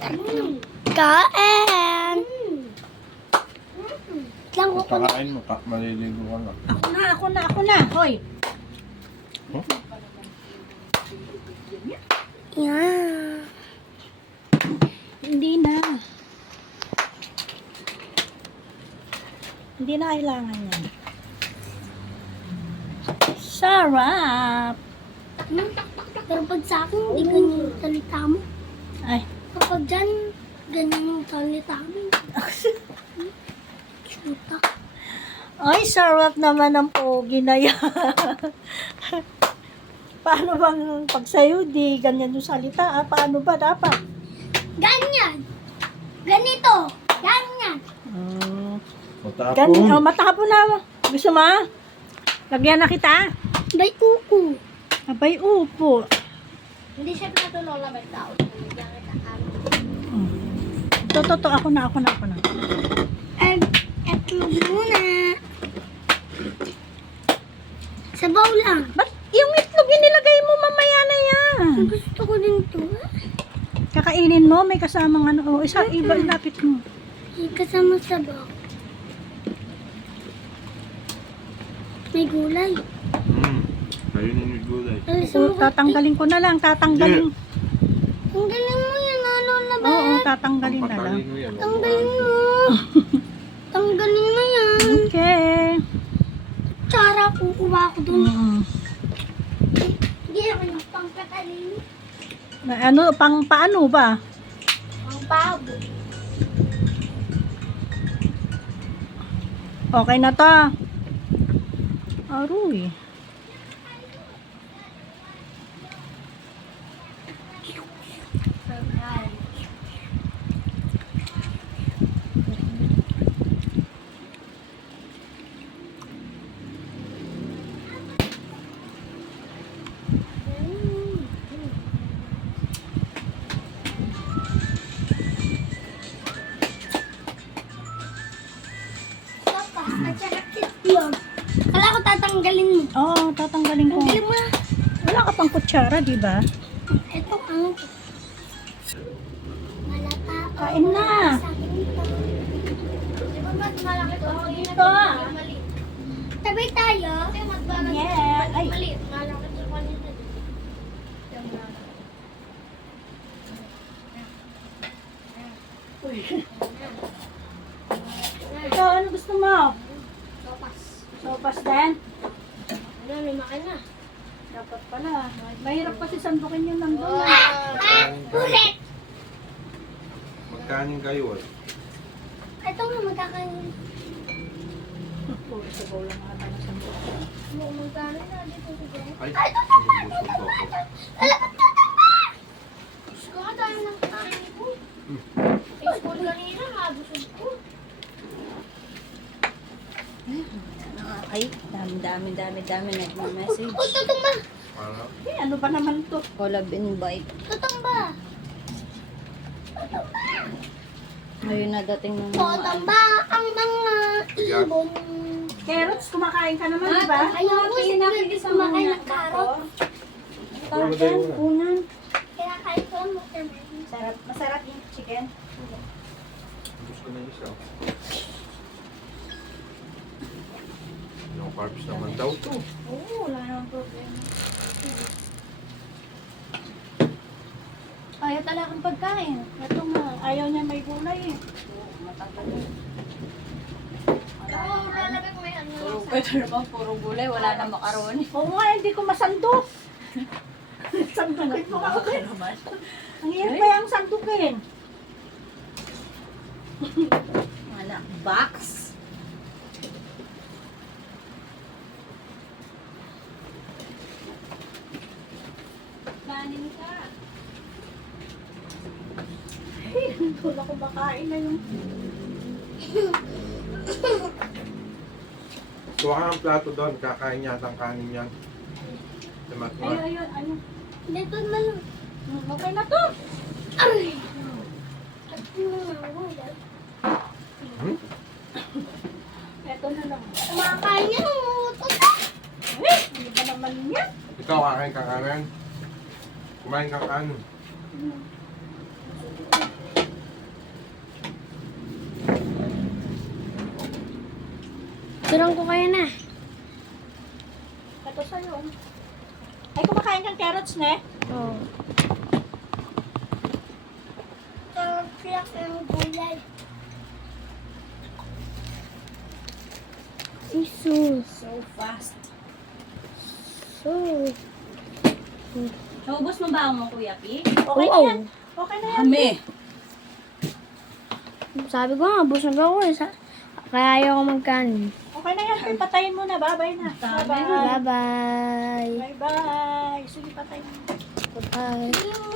Kain! Lang ko Pagkakain mo, maliligo ka na. Ako na. Hoy. Huh? yan. Hindi na. Hindi na kailangan yan. Sarap. Pero pag sa akin, hindi ganyan yung salita mo. Ay. Kapag dyan, ganyan yung salita mo. Chuta. Ay, sarap naman ang pogi na yan. Paano bang pag sa'yo, di ganyan yung salita? Paano ba dapat? Ganyan. Ganito. Ganyan. Matapon. Matapon na. Gusto mo? Lagyan na kita. Bay kuku. Abay, upo. Hindi siya pinatulola may tao. Toto, ako na. Etlog muna. Sabaw lang. Ba't yung itlog inilagay mo mamaya na yan? Gusto ko din to. Kakainin mo, may kasamang ano. Iba ilapit mo. Kasama sabaw. May gulay. Ayun yung gulay. Tatanggalin ko na lang. Tatanggalin. Ang galing mo yan, ano laban? Oo, tatanggalin na lang. Patalin mo yan. Tanggalin mo. Tanggalin mo yan. Okay. Tsara, kukuha ko dun. Hindi ako yung pangkatalin. Ano, paano ba? Ang pabo. Okay na to. Aroy. At saka yun. Kala ko tatanggalin mo. Oo, tatanggalin ko. Tanggalin mo na. Wala ka pang kutsara, di ba? Ito ang malata. Kain na. Di ba ba't malaki to? Dito. Tabi tayo. Yeah. Ay. Maliit. Malaki to maliit. Ikaw, ano gusto mo? Sopas. Sopas din? Ano, lumakan na. Dapat pala. Mahirap kasi sandukin yung nandun. Ulit! Magkanin kayo eh. Ito nga magkakain. Puro sabaw lang ata na sandok. Magkakain na dito sa dyan. Ay, busog ko ako. Alapat ka na ba? Gusto ko nga tayo ng kain ko. School kanina, mabusog ko. Ay, dami nagme-message. Oh, tutong ba? Para, Eh, ano ba naman to? Collab invite. Tutong ba? Ngayon na dating ng Tutong ba ang mga ibon? Carrots, kumakain ka naman, di ba? Ayaw ko hindi kumakain ng karot. Unan. Kinakain ko ang watermelon. Masarap yung chicken. gusto na isa. No carbs naman daw to. Oo, wala namang problema. Ayaw talagang pagkain. Ito nga, ayaw niya may gulay eh. Matanggal yun. Oo, lalagay ko may ano lang sa... Pwede naman puro gulay, wala na macaroni. Oo nga, hindi ko masandok. Sandukin mo ako din. Ang hirap pa yung sandukin. Wala. Box. Kanin ka. Ay, wala ko makain na yung... Kuha ka ng plato doon, kakain yata ang kanin yan. Tamat-mat. Ayun. Dito na lang. Okay na to. Ay! At wala. Ito na lang. Kumakain niya, umutot na. Eh, ano ba naman yan? Ikaw, kakain ka kanin. Kumain ka kanin. Turang ko kayo na. Ito sa'yo. Ay, kumakain kang carrots, ne? Oo. Sarap ng gulay. Isus. So fast. So. Naubos mo ba mo, Kuya Pi? Okay na Oo. yan. Okay na yan. Kami. Sabi ko nga, busog ako eh. Kaya ayaw ko magkanin. Okay na yan. Ay, patayin mo na. Bye-bye na. Dami Bye-bye. Bye-bye. Bye-bye. Sige, patayin mo. Bye-bye.